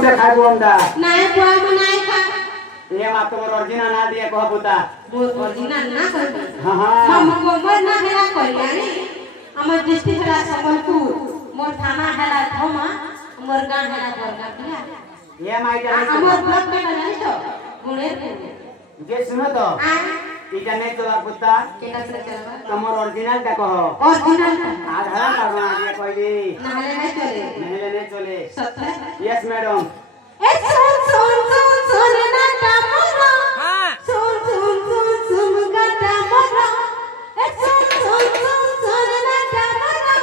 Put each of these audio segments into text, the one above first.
गुटे खाइबो हमदा नहीं बुआ बनाए खा ये मा तोर ओरिजिनल ना दिए कह बुता ओरिजिनल ना कर हां हां हमको मन ना हेला करियानी हमर डिस्ट्रिक्ट हला संबलपुर मोर थाना हला थमा मोर गांव हला बरगा पिया ये माई जाने हमर ब्लॉक में जानी तो गुणेर जे सुनो तो इटा नहीं तो बुता केटा से चलबा तमर ओरिजिनल का कह ओरिजिनल आधार कार्ड बना दिया कहली नहले नहीं चले सच है यस मैडम ए सुन ना टामरा हां सुन गाता मरा ए सुन ना टामरा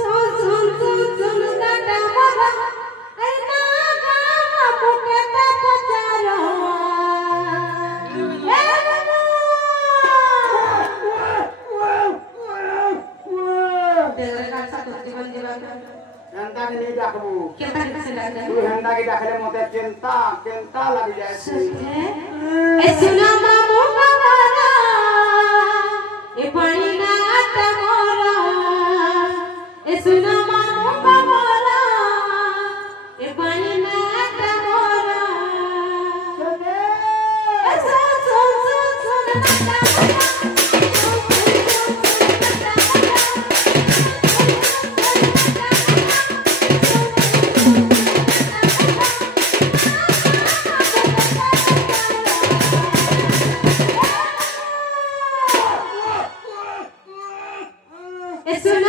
सुन गाता मरा ए ना गावा मुके ता पचारो हंदा के नहीं डाकबू केता से लग तू हंदा के डाकले मते चिंता लग जाए ए सुना मामू बाबा ए पानी ना तमोरा ए सुना मामू बाबा ए पानी ना तमोरा ए सुन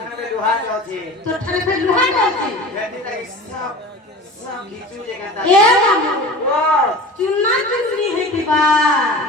तो थाने पे लुहा जाती खेती तक सब खींचू जगह ए मामू वो चुन्ना चुन्नी है की बात